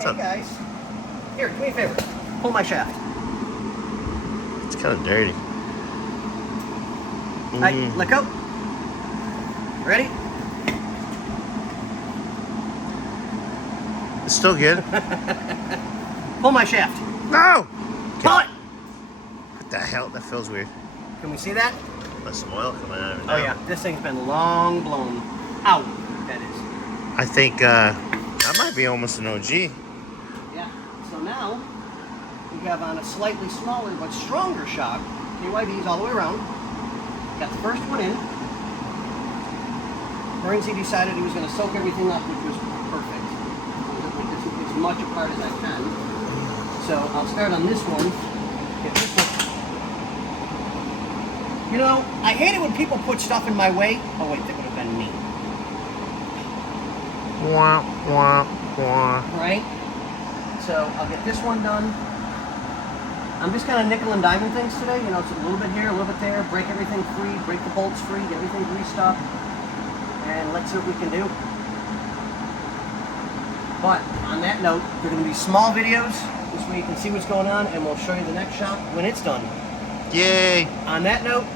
What's Hey up? guys, here, do me a favor. Pull my shaft. It's kind of dirty. Alright, let go. Ready? It's still good. Pull my shaft. No! Pull it! What the hell? That feels weird. Can we see that? There's some oil coming out of it now. Oh yeah, this thing's been long blown out, that is. I think that might be almost an OG. Yeah, so now we have on a slightly smaller but stronger shock, KYBs all the way around. Got the first one in. Bernsey decided he was going to soak everything up, which was perfect. As much apart as I can. So I'll start on this one. Get this one. You know, I hate it when people put stuff in my way. Oh wait, that would have been me. Wah, wah, wah. Right? So I'll get this one done. I'm just kind of nickel and diming things today. You know, it's a little bit here, a little bit there. Break everything free, break the bolts free, get everything greased up. And let's see what we can do. But on that note, they're going to be small videos. This way you can see what's going on, and we'll show you the next shop when it's done. Yay! On that note,